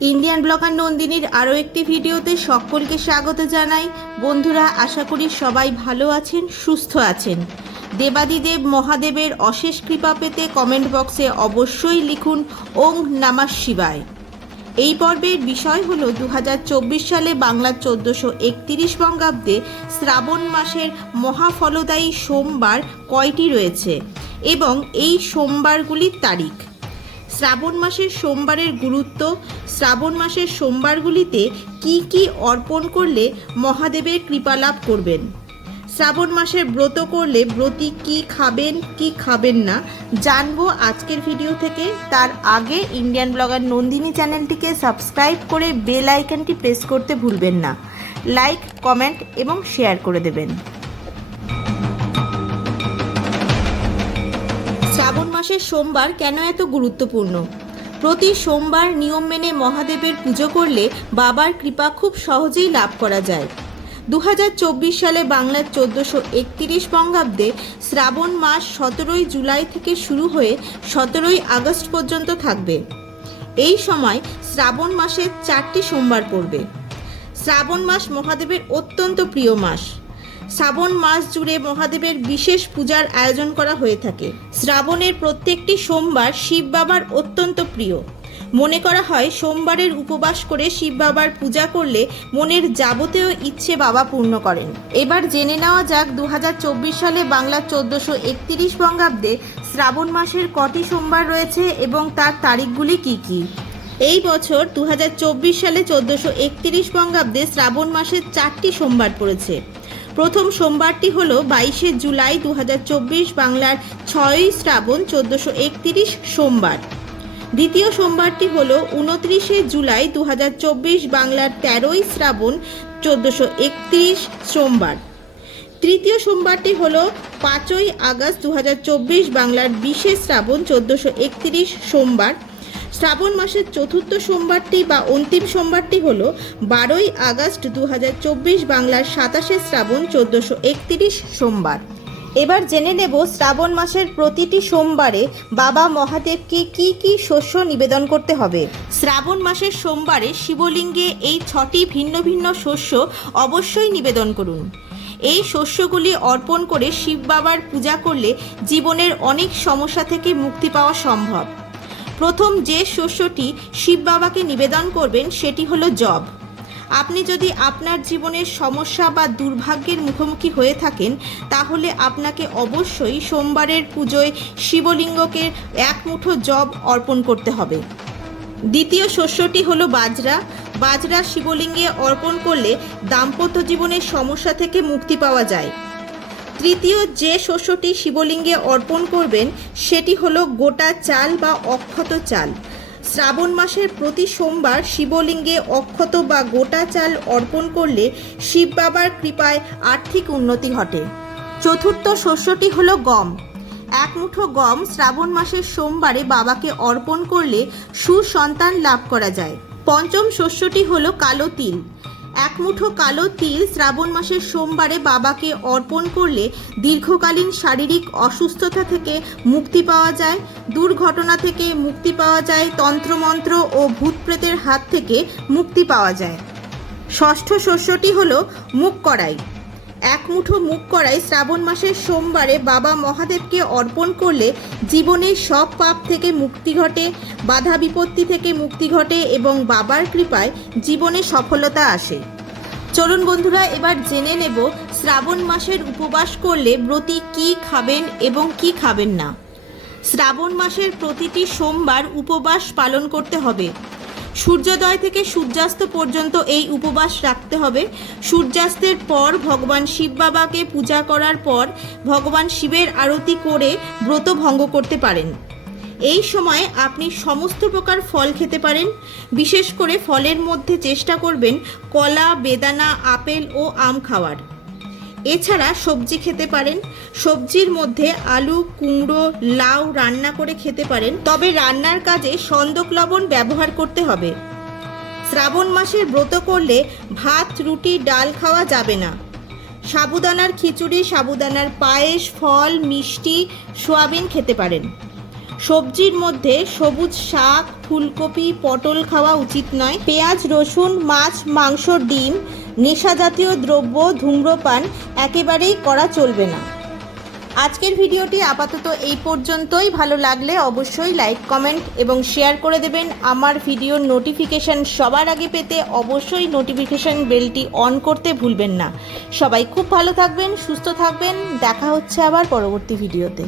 Indian blogger নন্দিনীর আরও একটি ভিডিওতে সকলকে স্বাগত জানাই। বন্ধুরা, আশা করি সবাই ভালো আছেন, সুস্থ আছেন। দেবাদিদেব মহাদেবের অশেষ কৃপা পেতে কমেন্ট বক্সে অবশ্যই লিখুন, ওং নামা শিবায়। এই পর্বের বিষয় হল দু হাজার চব্বিশ সালে বাংলার চোদ্দোশো একতিরিশ বঙ্গাব্দে শ্রাবণ মাসের মহাফলদায়ী সোমবার কয়টি রয়েছে এবং এই সোমবারগুলির তারিখ। শ্রাবণ মাসের সোমবারের গুরুত্ব শ্রাবণ মাসের সোমবারগুলিতে কি কি অর্পণ করলে মহাদেবের কৃপা লাভ করবেন? শ্রাবণ মাসের ব্রত করলে ব্রতী কি খাবেন কি খাবেন না, জানব আজকের ভিডিও থেকে। তার আগে ইন্ডিয়ান ব্লগার নন্দিনী চ্যানেলটিকে সাবস্ক্রাইব করে বেল আইকনটি প্রেস করতে ভুলবেন না। লাইক, কমেন্ট এবং শেয়ার করে দেবেন। শ্রাবণ মাসের সোমবার কেন এত গুরুত্বপূর্ণ? প্রতি সোমবার নিয়ম মেনে মহাদেবের পুজো করলে বাবার কৃপা খুব সহজেই লাভ করা যায়। দু হাজার চব্বিশ সালে বাংলার চোদ্দোশো একতিরিশ বঙ্গাব্দে শ্রাবণ মাস সতেরোই জুলাই থেকে শুরু হয়ে সতেরোই আগস্ট পর্যন্ত থাকবে। এই সময় শ্রাবণ মাসের চারটি সোমবার পড়বে। শ্রাবণ মাস মহাদেবের অত্যন্ত প্রিয় মাস। শ্রাবণ মাস জুড়ে মহাদেবের বিশেষ পূজার আয়োজন করা হয়ে থাকে। শ্রাবণের প্রত্যেকটি সোমবার শিব বাবার অত্যন্ত প্রিয়। মনে করা হয়, সোমবারের উপবাস করে শিব বাবার পূজা করলে মনের যাবতীয় ইচ্ছে বাবা পূর্ণ করেন। এবার জেনে নেওয়া যাক দু হাজার চব্বিশ সালে বাংলার চোদ্দোশো একতিরিশ বঙ্গাব্দে শ্রাবণ মাসের কটি সোমবার রয়েছে এবং তার তারিখগুলি কি কি? এই বছর দু হাজার চব্বিশ সালে চোদ্দশো একতিরিশ বঙ্গাব্দে শ্রাবণ মাসের চারটি সোমবার পড়েছে। প্রথম সোমবারটি হলো বাইশে জুলাই দু হাজার চব্বিশ বাংলার ছয়ই শ্রাবণ চোদ্দোশো সোমবার। দ্বিতীয় সোমবারটি হলো উনত্রিশে জুলাই দু হাজার চব্বিশ বাংলার তেরোই শ্রাবণ চোদ্দোশো সোমবার। তৃতীয় সোমবারটি হল পাঁচই আগস্ট দু হাজার চব্বিশ বাংলার বিশে শ্রাবণ চোদ্দোশো সোমবার। শ্রাবণ মাসের চতুর্থ সোমবারটি বা অন্তিম সোমবারটি হলো বারোই আগস্ট দু হাজার চব্বিশ বাংলার সাতাশে শ্রাবণ চোদ্দোশো একত্রিশ সোমবার। এবার জেনে নেব শ্রাবণ মাসের প্রতিটি সোমবারে বাবা মহাদেবকে কি কি শস্য নিবেদন করতে হবে। শ্রাবণ মাসের সোমবারে শিবলিঙ্গে এই ছটি ভিন্ন ভিন্ন শস্য অবশ্যই নিবেদন করুন। এই শস্যগুলি অর্পণ করে শিব বাবার পূজা করলে জীবনের অনেক সমস্যা থেকে মুক্তি পাওয়া সম্ভব। প্রথম যে শস্যটি শিব বাবাকে নিবেদন করবেন, সেটি হলো জব। আপনি যদি আপনার জীবনের সমস্যা বা দুর্ভাগ্যের মুখোমুখি হয়ে থাকেন, তাহলে আপনাকে অবশ্যই সোমবারের পুজোয় শিবলিঙ্গকে এক মুঠো জব অর্পণ করতে হবে। দ্বিতীয় শস্যটি হলো বাজরা। বাজরা শিবলিঙ্গে অর্পণ করলে দাম্পত্য জীবনের সমস্যা থেকে মুক্তি পাওয়া যায়। তৃতীয় যে শস্যটি শিবলিঙ্গে অর্পণ করবেন, সেটি হলো গোটা চাল বা অক্ষত চাল। শ্রাবণ মাসের প্রতি সোমবার শিবলিঙ্গে অক্ষত বা গোটা চাল অর্পণ করলে শিব বাবার কৃপায় আর্থিক উন্নতি ঘটে। চতুর্থ শস্যটি হলো গম। এক মুঠো গম শ্রাবণ মাসের সোমবারে বাবাকে অর্পণ করলে সুসন্তান লাভ করা যায়। পঞ্চম শস্যটি হলো কালো তিল। এক মুঠো কালো তিল শ্রাবণ মাসের সোমবারে বাবাকে অর্পণ করলে দীর্ঘকালীন শারীরিক অসুস্থতা থেকে মুক্তি পাওয়া যায়, দুর্ঘটনা থেকে মুক্তি পাওয়া যায়, তন্ত্রমন্ত্র ও ভূতপ্রেতের হাত থেকে মুক্তি পাওয়া যায়। ষষ্ঠ শস্যটি হলো মুখ কড়াই। এক মুঠো মুখ করাই শ্রাবণ মাসের সোমবারে বাবা মহাদেবকে অর্পণ করলে জীবনের সব পাপ থেকে মুক্তি ঘটে, বাধা বিপত্তি থেকে মুক্তি ঘটে এবং বাবার কৃপায় জীবনে সফলতা আসে। চলুন বন্ধুরা, এবার জেনে নেব শ্রাবণ মাসের উপবাস করলে ব্রতী কি খাবেন এবং কি খাবেন না। শ্রাবণ মাসের প্রতিটি সোমবার উপবাস পালন করতে হবে। সূর্যোদয় থেকে সূর্যাস্ত পর্যন্ত এই উপবাস রাখতে হবে। সূর্যাস্তের পর ভগবান শিব বাবাকে পূজা করার পর ভগবান শিবের আরতি করে ব্রত ভঙ্গ করতে পারেন। এই সময় আপনি সমস্ত প্রকার ফল খেতে পারেন। বিশেষ করে ফলের মধ্যে চেষ্টা করবেন কলা, বেদানা, আপেল ও আম খাওয়ার। এছাড়া সবজি খেতে পারেন। সবজির মধ্যে আলু, কুমড়ো, লাউ রান্না করে খেতে পারেন। তবে রান্নার কাজে সন্দক লবণ ব্যবহার করতে হবে। শ্রাবণ মাসের ব্রত করলে ভাত, রুটি, ডাল খাওয়া যাবে না। সাবুদানার খিচুড়ি, সাবুদানার পায়েস, ফল, মিষ্টি, সোয়াবিন খেতে পারেন। সবজির মধ্যে সবুজ শাক, ফুলকপি, পটল খাওয়া উচিত নয়। পেঁয়াজ, রসুন, মাছ মাংস ডিম নেশা জাতীয় দ্রব্য, ধূম্রপান একেবারেই করা চলবে না। আজকের ভিডিওটি আপাতত এই পর্যন্তই। ভালো লাগলে অবশ্যই লাইক, কমেন্ট এবং শেয়ার করে দেবেন। আমার ভিডিওর নোটিফিকেশন সবার আগে পেতে অবশ্যই নোটিফিকেশন বেলটি অন করতে ভুলবেন না। সবাই খুব ভালো থাকবেন, সুস্থ থাকবেন। দেখা হচ্ছে আবার পরবর্তী ভিডিওতে।